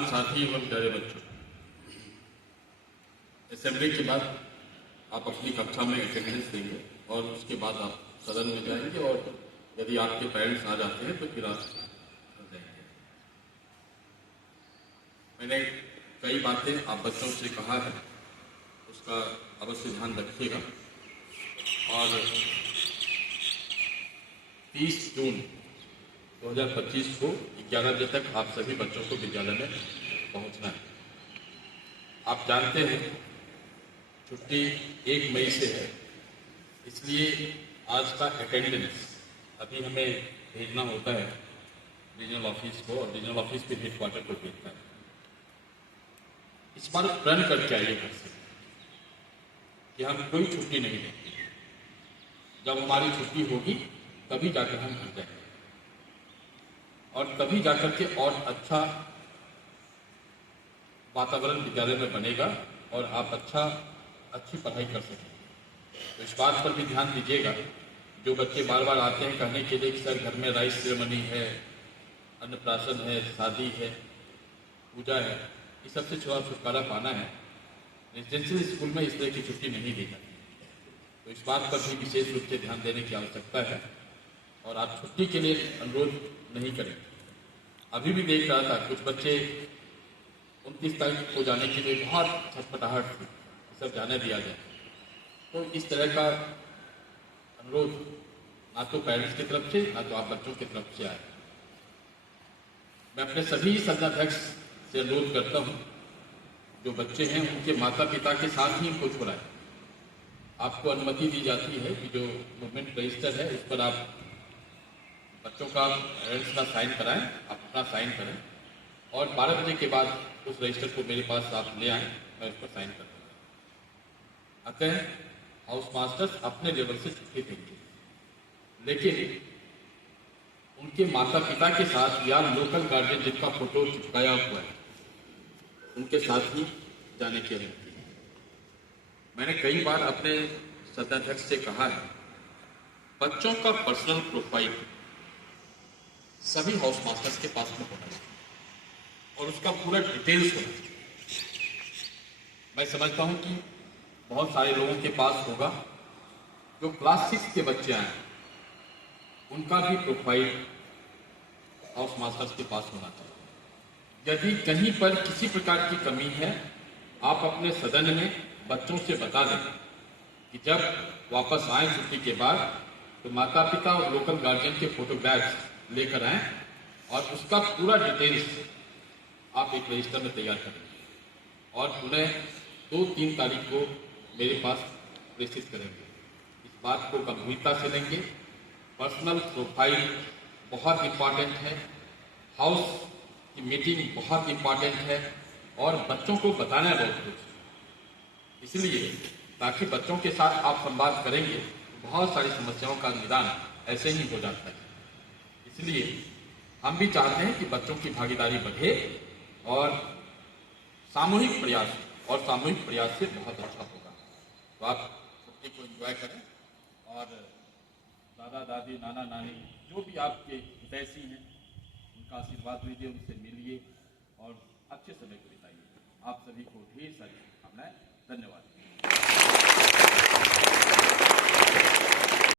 किसान साथी एवं प्यारे बच्चों, असेंबली के बाद आप अपनी कक्षा में अटेंडेंस देंगे और उसके बाद आप सदन में जाएंगे और यदि आपके पेरेंट्स आ जाते हैं तो फिर आप कर देंगे। मैंने कई बातें आप बच्चों से कहा है, उसका अवश्य ध्यान रखिएगा। और 30 जून 2025 को 11 बजे तक आप सभी बच्चों को विद्यालय में पहुंचना है। आप जानते हैं छुट्टी 1 मई से है, इसलिए आज का अटेंडेंस अभी हमें भेजना होता है रीजनल ऑफिस को, और रीजनल ऑफिस के हेडक्वार्टर को भेजता है। इस बार प्रण करके आइए घर से कि हम कोई छुट्टी नहीं लेंगे। जब हमारी छुट्टी होगी तभी जाकर हम घर जाएंगे और तभी जाकर के और अच्छा वातावरण विद्यालय में बनेगा और आप अच्छी पढ़ाई कर सकेंगे। तो इस बात पर भी ध्यान दीजिएगा। जो बच्चे बार बार आते हैं कहने के लिए कि सर घर में राइस सेरेमनी है, अन्नप्राशन है, शादी है, पूजा है, इस सबसे छुटकारा पाना है, रेजिडेंशियल स्कूल में इस तरह की छुट्टी नहीं दी जाती। तो इस बात पर भी विशेष रूप से ध्यान देने की आवश्यकता है और आप छुट्टी के लिए अनुरोध नहीं करें। अभी भी देख रहा था कुछ बच्चे 29 तारीख को जाने के लिए बहुत छटपटाहट थी, सब जाने दिया जाए। तो इस तरह का अनुरोध ना तो पेरेंट्स की तरफ से ना तो आप बच्चों की तरफ से आए। मैं अपने सभी सदनाध्यक्ष से अनुरोध करता हूं, जो बच्चे हैं उनके माता पिता के साथ ही इनको छोड़ाएं। आपको अनुमति दी जाती है कि जो मूवमेंट रजिस्टर है उस पर आप बच्चों का पेरेंट्स का साइन कराएं, आप अपना साइन करें और 12 बजे के बाद उस रजिस्टर को मेरे पास आप ले आएं, मैं उस पर साइन कर दूँगा। अतः हाउस मास्टर्स अपने लेवल से छुट्टी देंगे, लेकिन उनके माता पिता के साथ या लोकल गार्जियन जिनका फोटो चिपकाया हुआ है उनके साथ ही जाने की अनुमति है। मैंने कई बार अपने सदनाध्यक्ष से कहा है, बच्चों का पर्सनल प्रोफाइल सभी हाउस मास्टर्स के पास में होना चाहिए और उसका पूरा डिटेल्स होना चाहिए। मैं समझता हूं कि बहुत सारे लोगों के पास होगा। जो क्लास 6 के बच्चे आए उनका भी प्रोफाइल हाउस मास्टर्स के पास होना चाहिए। यदि कहीं पर किसी प्रकार की कमी है, आप अपने सदन में बच्चों से बता दें कि जब वापस आए छुट्टी के बाद तो माता पिता और लोकल गार्जियन के फोटोग्राफ्स लेकर आएं और उसका पूरा डिटेल्स आप एक रजिस्टर में तैयार करेंगे और उन्हें 2-3 तारीख को मेरे पास प्रेषित करेंगे। इस बात को गंभीरता से लेंगे। पर्सनल प्रोफाइल बहुत इम्पॉर्टेंट है, हाउस की मीटिंग बहुत इम्पॉर्टेंट है और बच्चों को बताना है बहुत कुछ। इसलिए ताकि बच्चों के साथ आप संवाद करेंगे तो बहुत सारी समस्याओं का निदान ऐसे ही हो जाता है। इसलिए हम भी चाहते हैं कि बच्चों की भागीदारी बढ़े और सामूहिक प्रयास से बहुत अच्छा होगा। तो आप छुट्टी को एंजॉय करें और दादा दादी नाना नानी जो भी आपके हितैषी हैं उनका आशीर्वाद लीजिए, उनसे मिलिए और अच्छे समय को बिताइए। आप सभी को ढेर सारी शुभकामनाएं। धन्यवाद।